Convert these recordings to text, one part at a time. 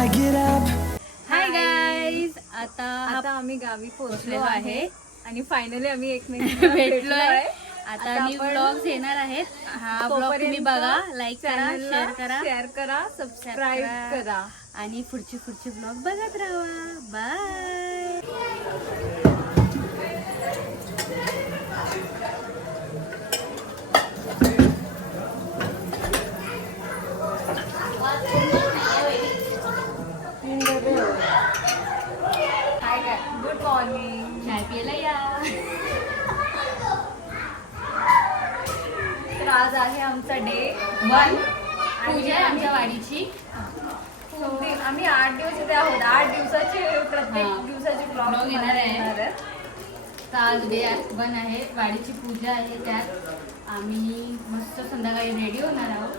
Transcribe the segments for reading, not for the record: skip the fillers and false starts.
Hi guys, आता आम्ही गावी पोहोचलो आहे आणि फायनली आम्ही एकमेकांना भेटलोय. आता न्यू ब्लॉग्स येणार आहेत. हा ब्लॉग तुम्ही बघा, लाईक करा, शेअर करा, सबस्क्राईब करा आणि पुढचे ब्लॉग बघत राहा. बाय. Good morning. चाय पियला या. तर आज आहे आमचा डे 1. पूजा आहे आमच्या वाडीची. आम्ही 8 दिवस इथे आहोत. 8 दिवसाची प्रत्येक दिवसाची ब्लॉग येणार आहे. तर आज डे 1 आहे. वाडीची पूजा आहे. त्यात आम्ही मस्त संध्याकाळी रेडी होणार आहोत.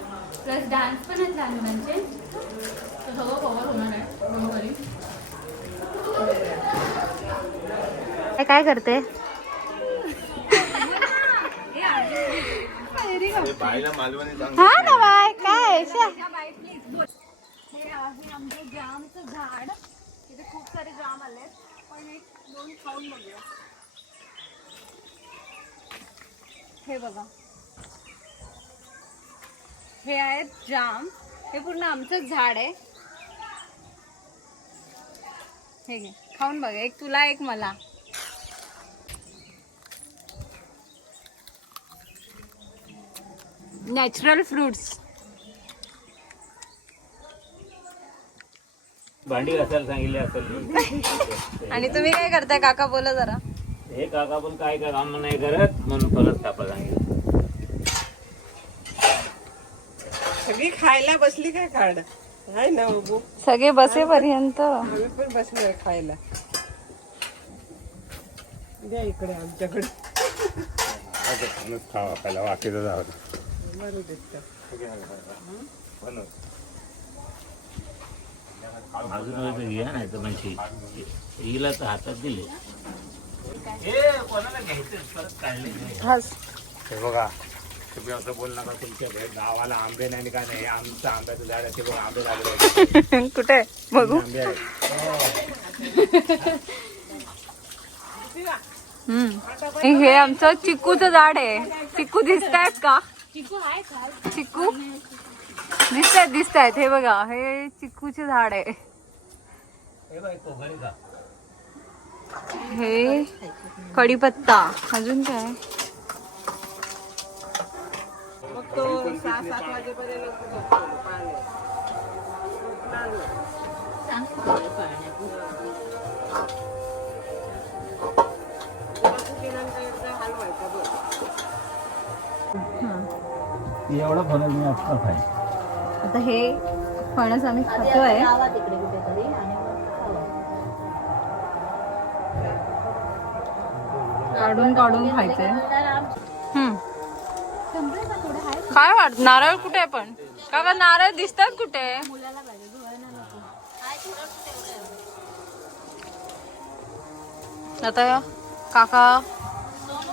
प्लस डान्स पण आहेत लहान मुलांचे. तर सगळं कव्हर होणार आहे बरोबर. काय करते? हा ना बाय, काय हे आहे आमचं जामचं झाड. तिथे खूप सारे जाम आले, पण 1-2 खाऊन बघूया. हे बघा, हे आहेत जाम. हे पूर्ण आमचंच झाड आहे. हे घे, खाऊन बघा. एक तुला, एक मला. Natural fruits. भांडी घासायला सांगितले असेल. आणि तुम्ही काय करताय काका, बोला जरा. हे काका पण काय काम नाही करत म्हणून फरक तापा सांगितलं. सगळी खायला बसली काय कार्ड आहे ना बाबू. सगळे बसेपर्यंत आम्ही पण बसलोय खायला. द्या इकडे आमच्याकडे. खावा खायला वाकीचं जावं. बरं देत. अजून घ्या नाही तर म्हणजे हिला तर हातात दिले. कोणाला घ्यायचं परत काढले. हे बघा, तुम्ही असं बोल नका. तुमच्या गावाला आंबे नाही का नाही. आमचं आंब्याचं झाड आहे. ते बघा आंबे लागले. कुठे बघू. आंबे आहेत. हे आमचं चिकूचं झाड आहे. चिकू दिसत आहेत का? चिकू दिसत आहेत. हे बघा, हे चिकूचे झाड आहे. हे कढीपत्ता. अजून काय? मग तो 6-7 वाजेपर्यंत पाणी. हलवायचा बघ. एवढा फणस मी असता खाय. आता हे फणस आम्ही खातोय. काढून काढून खायचंय. काय वाटत? नारळ कुठे आहे पण? काका नारळ दिसतात कुठे? आता काका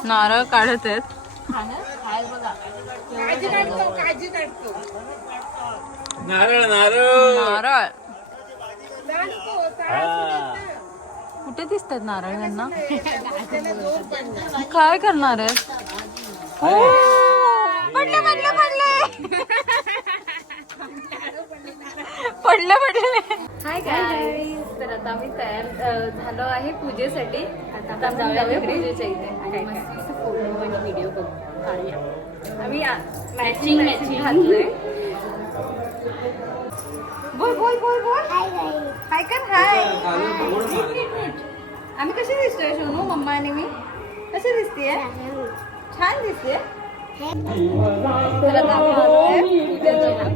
नारळ काढत आहेत. नारळ नारळ नारळ कुठे दिसतात नारळ यांना? काय करणार आहे? पडले पडले पडले पडले पडले. हाय गाईज, तर आता आम्ही तयार झालो आहे पूजेसाठी. आता आपण जाऊया पूजेच्या इथे. फोटो आणि व्हिडिओ काढूया. आम्ही मॅचिंग घातलंय. बोल बोल बोल बोल. हाय कर. हाय. आम्ही कशी दिसतोय सोनू, मम्मा आणि मी? कशी दिसतेय? छान दिसते. तर आता आम्ही आलोय पूजेच्या.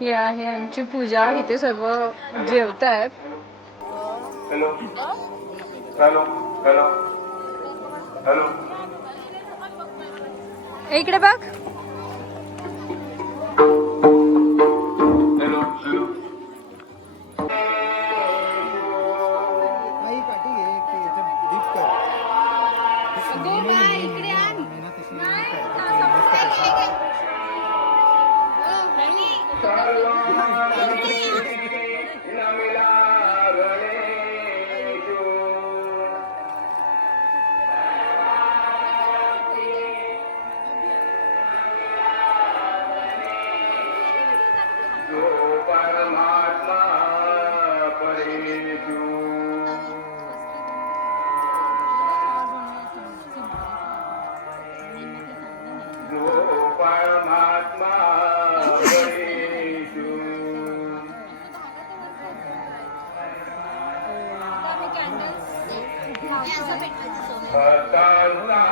ही आहे आमची पूजा. इथे सर्व जेवत आहेत. हॅलो हॅलो हॅलो हॅलो इकडे बघ. हॅलो हॅलो परमात्मा परेषु जो परमात्मा परेषु सतांचा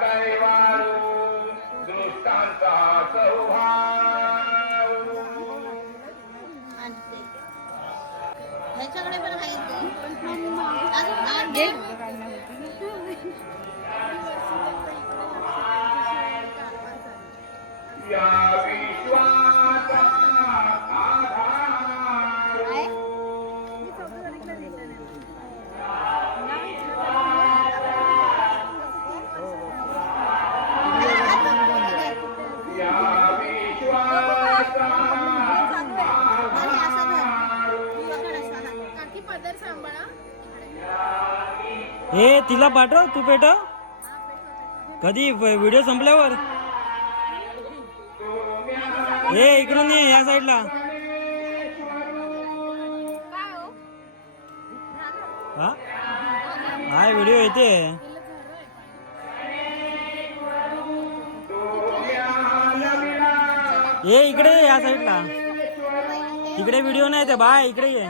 कैवारू दृष्टांचा सौभारू ह्याच्याकडे पण आहे ते. अजून आठ दे. या विश्वाचा आधार या विश्वाचा आणि असं धर. पकड असा हात. काकी पदर सांभाळा. हे तिला पाठव, तू पेटव कधी व्हिडिओ संपल्यावर. हे इकडून ये या साईडला. हा हाय व्हिडिओ येते. ये इकडे ये या साईडला. तिकडे व्हिडिओ नाही ते बाय इकडे ये.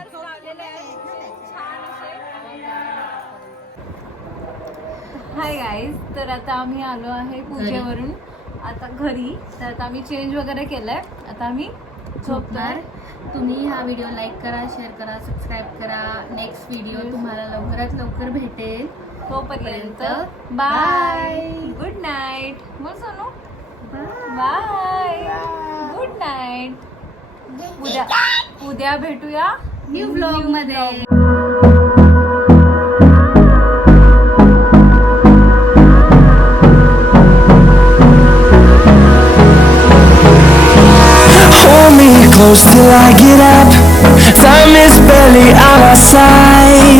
Hi guys. तर आता आम्ही आलो आहे पूजेवरून आता घरी. तर आता आम्ही चेंज वगैरे केलंय. आता आम्ही झोपणार. तुम्ही हा व्हिडिओ लाईक करा, शेअर करा, सबस्क्राईब करा. नेक्स्ट व्हिडिओ तुम्हाला लवकरात लवकर भेटेल. तोपर्यंत बाय. Good night. बोल सोनू. बाय. Good night. उद्या भेटूया न्यू ब्लॉग मध्ये. Hold me close till I get up. Time is barely on our side.